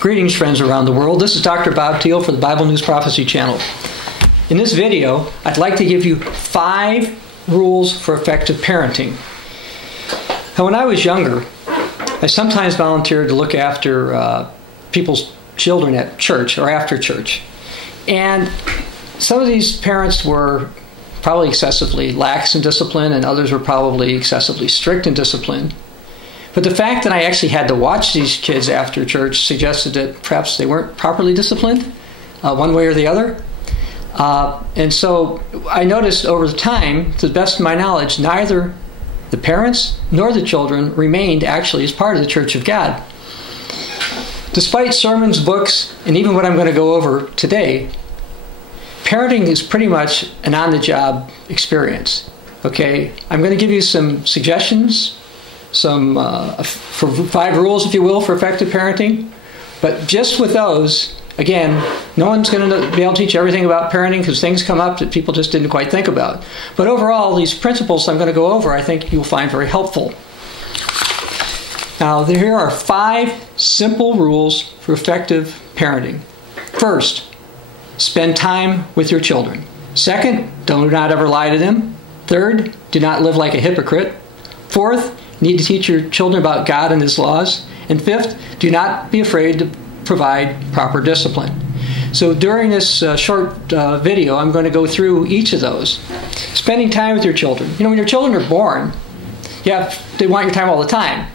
Greetings, friends around the world. This is Dr. Bob Thiel for the Bible News Prophecy Channel. In this video, I'd like to give you 5 rules for effective parenting. Now, when I was younger, I sometimes volunteered to look after people's children at church or after church. And some of these parents were probably excessively lax in discipline, and others were probably excessively strict in discipline. But the fact that I actually had to watch these kids after church suggested that perhaps they weren't properly disciplined, one way or the other. And so I noticed over the time, to the best of my knowledge, neither the parents nor the children remained actually as part of the Church of God. Despite sermons, books, and even what I'm going to go over today, parenting is pretty much an on-the-job experience. Okay, I'm going to give you some suggestions, for 5 rules, if you will, for effective parenting. But just with those, again, no one's going to be able to teach everything about parenting because things come up that people just didn't quite think about. But overall, these principles I'm going to go over, I think you'll find very helpful. Now, here are 5 simple rules for effective parenting. First, spend time with your children. Second, do not ever lie to them. Third, do not live like a hypocrite. Fourth, need to teach your children about God and His laws. And fifth, do not be afraid to provide proper discipline. So during this short video, I'm going to go through each of those. Spending time with your children. You know, when your children are born, they want your time all the time.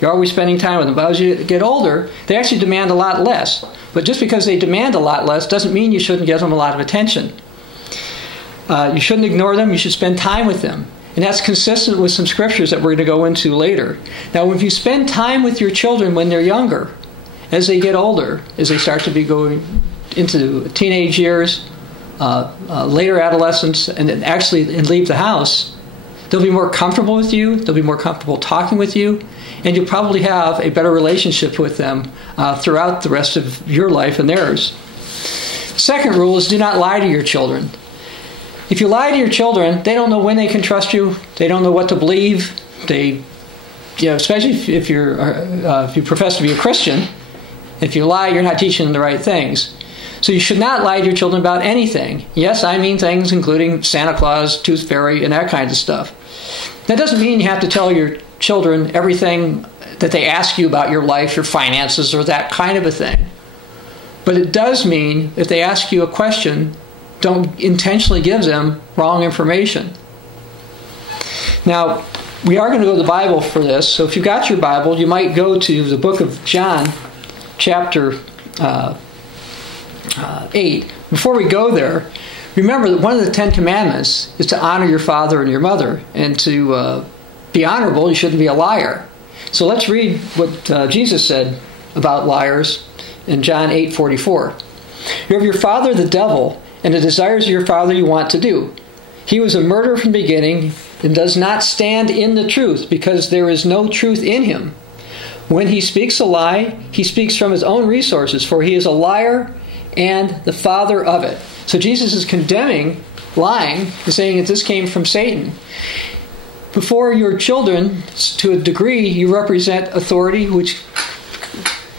You're always spending time with them. But as you get older, they actually demand a lot less. But just because they demand a lot less doesn't mean you shouldn't give them a lot of attention. You shouldn't ignore them. You should spend time with them. And that's consistent with some scriptures that we're going to go into later. Now, if you spend time with your children when they're younger, as they get older, as they start to be going into teenage years, later adolescence, and then actually leave the house, they'll be more comfortable with you, they'll be more comfortable talking with you, and you'll probably have a better relationship with them throughout the rest of your life and theirs. The second rule is do not lie to your children. If you lie to your children, they don't know when they can trust you. They don't know what to believe. Especially if you profess to be a Christian, if you lie, you're not teaching them the right things. So you should not lie to your children about anything. Yes, I mean things including Santa Claus, Tooth Fairy, and that kind of stuff. That doesn't mean you have to tell your children everything that they ask you about your life, your finances, or that kind of a thing. But it does mean if they ask you a question, don't intentionally give them wrong information. Now, we are going to go to the Bible for this. So if you got your Bible, you might go to the book of John, chapter 8. Before we go there, remember that one of the 10 Commandments is to honor your father and your mother. And to be honorable, you shouldn't be a liar. So let's read what Jesus said about liars in John 8:44. You have your father the devil, and the desires of your father you want to do. He was a murderer from the beginning and does not stand in the truth because there is no truth in him. When he speaks a lie, he speaks from his own resources, for he is a liar and the father of it. So Jesus is condemning lying and saying that this came from Satan. Before your children, to a degree, you represent authority,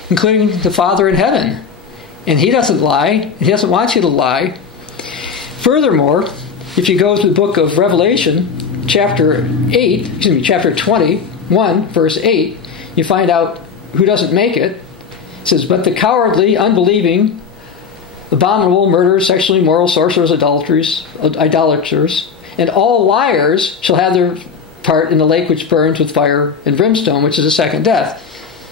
including the Father in heaven. And He doesn't lie. He doesn't want you to lie. Furthermore, if you go to the book of Revelation, chapter 21, verse 8, you find out who doesn't make it. It says, but the cowardly, unbelieving, abominable, murderers, sexually immoral, sorcerers, idolaters, and all liars shall have their part in the lake which burns with fire and brimstone, which is the second death.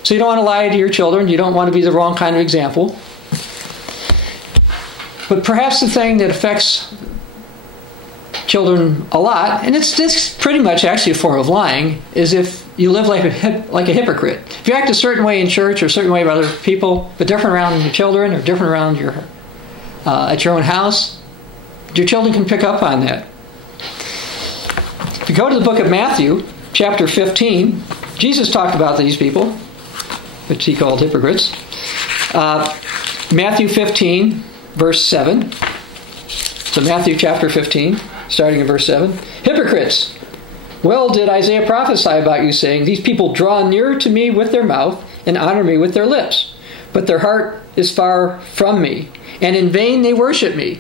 So you don't want to lie to your children. You don't want to be the wrong kind of example. But perhaps the thing that affects children a lot, and it's pretty much actually a form of lying, is if you live like a hypocrite. If you act a certain way in church or a certain way with other people, but different around your children or different around at your own house, your children can pick up on that. If you go to the book of Matthew, chapter 15, Jesus talked about these people, which He called hypocrites. Matthew 15, verse 7. So Matthew chapter 15, starting in verse 7. Hypocrites! Well did Isaiah prophesy about you, saying, these people draw near to me with their mouth and honor me with their lips, but their heart is far from me, and in vain they worship me.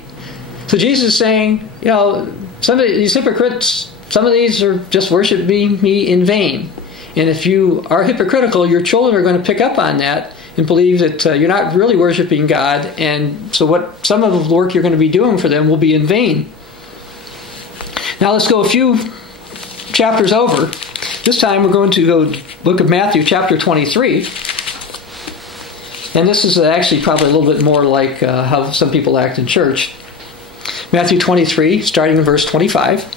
So Jesus is saying, some of these hypocrites, some of these are just worshiping me in vain. And if you are hypocritical, your children are going to pick up on that and believe that you're not really worshiping God, and so what some of the work you're going to be doing for them will be in vain. Now let's go a few chapters over. This time we're going to go look at Matthew chapter 23. And this is actually probably a little bit more like how some people act in church. Matthew 23, starting in verse 25.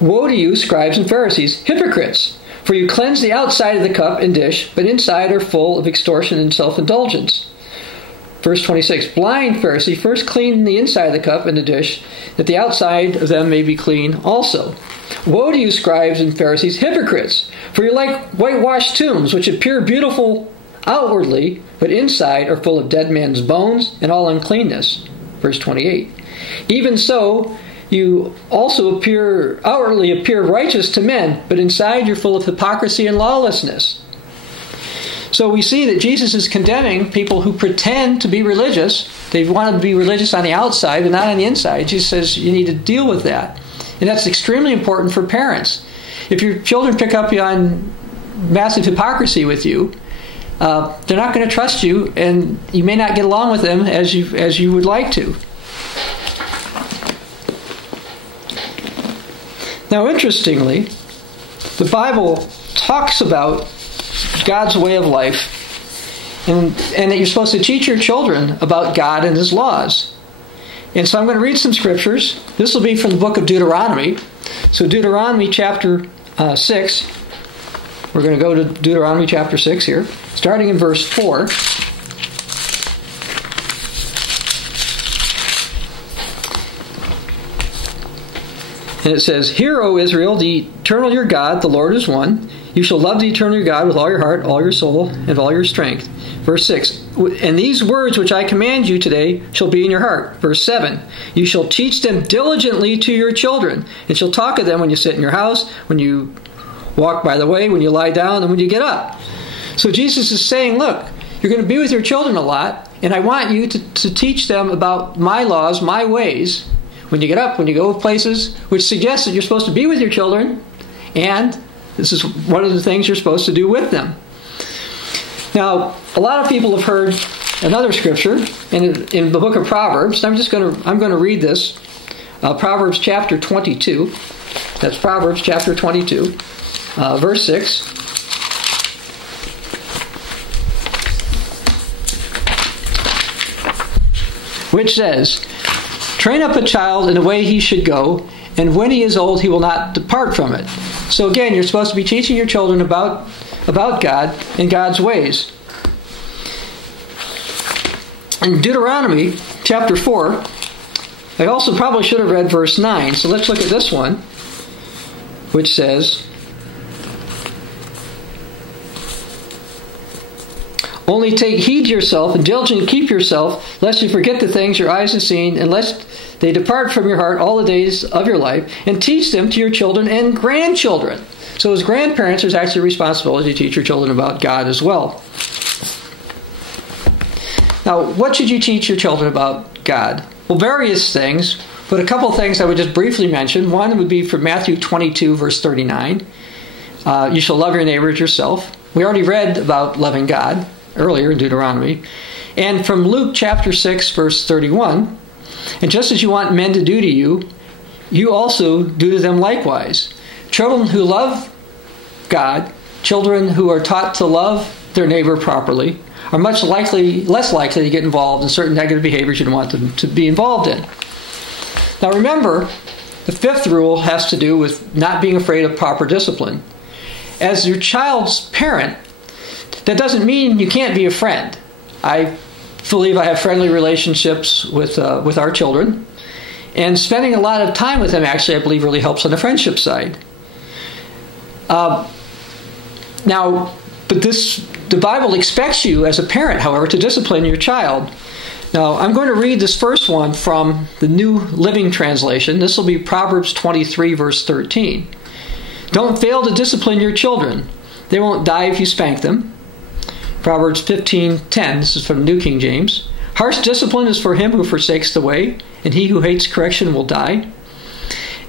Woe to you, scribes and Pharisees, hypocrites! For you cleanse the outside of the cup and dish, but inside are full of extortion and self-indulgence. Verse 26, blind Pharisee, first clean the inside of the cup and the dish, that the outside of them may be clean also. Woe to you, scribes and Pharisees, hypocrites! For you're like whitewashed tombs, which appear beautiful outwardly, but inside are full of dead men's bones and all uncleanness. Verse 28, even so, you also outwardly appear righteous to men, but inside you're full of hypocrisy and lawlessness. So we see that Jesus is condemning people who pretend to be religious. They want to be religious on the outside, but not on the inside. Jesus says you need to deal with that. And that's extremely important for parents. If your children pick up on massive hypocrisy with you, they're not going to trust you, and you may not get along with them as you would like to. Now, interestingly, the Bible talks about God's way of life, and that you're supposed to teach your children about God and His laws. And so I'm going to read some scriptures. This will be from the book of Deuteronomy. So Deuteronomy chapter 6. We're going to go to Deuteronomy chapter 6 here, starting in verse 4. And it says, Hear, O Israel, the eternal your God, the Lord is one. You shall love the eternal your God with all your heart, all your soul, and all your strength. Verse 6, and these words which I command you today shall be in your heart. Verse 7, you shall teach them diligently to your children, and shall talk of them when you sit in your house, when you walk by the way, when you lie down, and when you get up. So Jesus is saying, look, you're going to be with your children a lot, and I want you to teach them about my laws, my ways, when you get up, when you go places, which suggests that you're supposed to be with your children, and this is one of the things you're supposed to do with them. Now, a lot of people have heard another scripture in the book of Proverbs. I'm going to read this. Proverbs chapter 22. That's Proverbs chapter 22, verse 6. Which says, train up a child in the way he should go, and when he is old, he will not depart from it. So again, you're supposed to be teaching your children about God and God's ways. In Deuteronomy chapter 4, I also probably should have read verse 9. So let's look at this one, which says, only take heed to yourself and diligently keep yourself, lest you forget the things your eyes have seen, and lest they depart from your heart all the days of your life, and teach them to your children and grandchildren. So as grandparents, there's actually a responsibility to teach your children about God as well. Now, what should you teach your children about God? Well, various things, but a couple of things I would just briefly mention. One would be from Matthew 22, verse 39. You shall love your neighbor as yourself. We already read about loving God earlier in Deuteronomy. And from Luke chapter 6, verse 31, and just as you want men to do to you, you also do to them likewise. Children who love God, children who are taught to love their neighbor properly, are much less likely to get involved in certain negative behaviors you don't want them to be involved in. Now remember, the fifth rule has to do with not being afraid of proper discipline. As your child's parent, that doesn't mean you can't be a friend. I believe I have friendly relationships with our children, and spending a lot of time with them actually I believe really helps on the friendship side. The Bible expects you as a parent, however, to discipline your child. Now, I'm going to read this first one from the New Living Translation. This will be Proverbs 23, verse 13. Don't fail to discipline your children. They won't die if you spank them. Proverbs 15:10, this is from the New King James. Harsh discipline is for him who forsakes the way, and he who hates correction will die.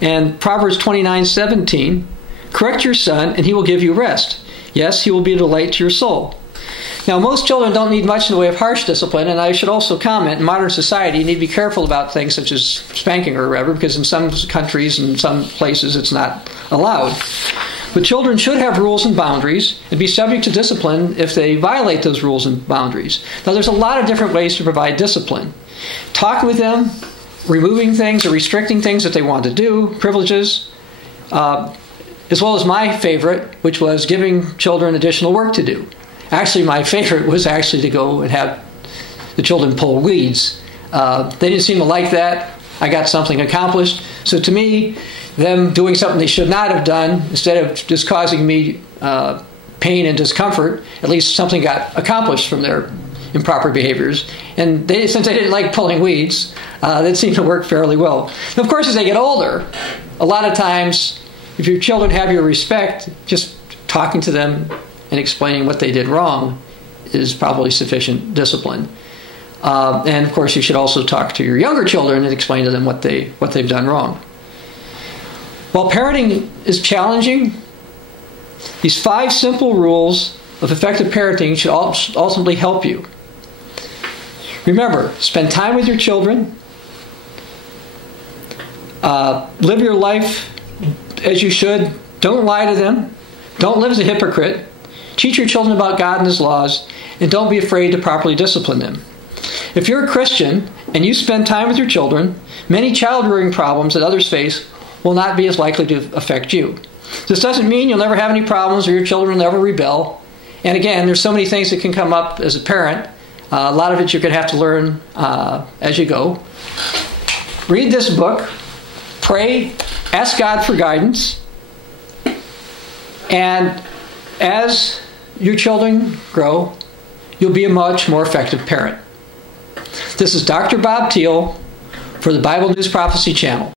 And Proverbs 29:17, correct your son, and he will give you rest. Yes, he will be a delight to your soul. Now, most children don't need much in the way of harsh discipline, and I should also comment, in modern society, you need to be careful about things such as spanking or whatever, because in some countries and some places it's not allowed. But children should have rules and boundaries and be subject to discipline if they violate those rules and boundaries. Now, there's a lot of different ways to provide discipline. Talking with them, removing things or restricting things that they want to do, privileges, as well as my favorite, which was giving children additional work to do. Actually, my favorite was actually to go and have the children pull weeds. They didn't seem to like that. I got something accomplished. So to me, them doing something they should not have done, instead of just causing me pain and discomfort, at least something got accomplished from their improper behaviors. And since they didn't like pulling weeds, that seemed to work fairly well. And of course, as they get older, a lot of times, if your children have your respect, just talking to them and explaining what they did wrong is probably sufficient discipline. And of course, you should also talk to your younger children and explain to them what they've done wrong. While parenting is challenging, these 5 simple rules of effective parenting should ultimately help you. Remember, spend time with your children. Live your life as you should. Don't lie to them. Don't live as a hypocrite. Teach your children about God and His laws, and don't be afraid to properly discipline them. If you're a Christian and you spend time with your children, many child-rearing problems that others face will not be as likely to affect you. This doesn't mean you'll never have any problems or your children will never rebel. And again, there's so many things that can come up as a parent. A lot of it you're going to have to learn as you go. Read this book. Pray. Ask God for guidance. And as your children grow, you'll be a much more effective parent. This is Dr. Bob Thiel for the Bible News Prophecy Channel.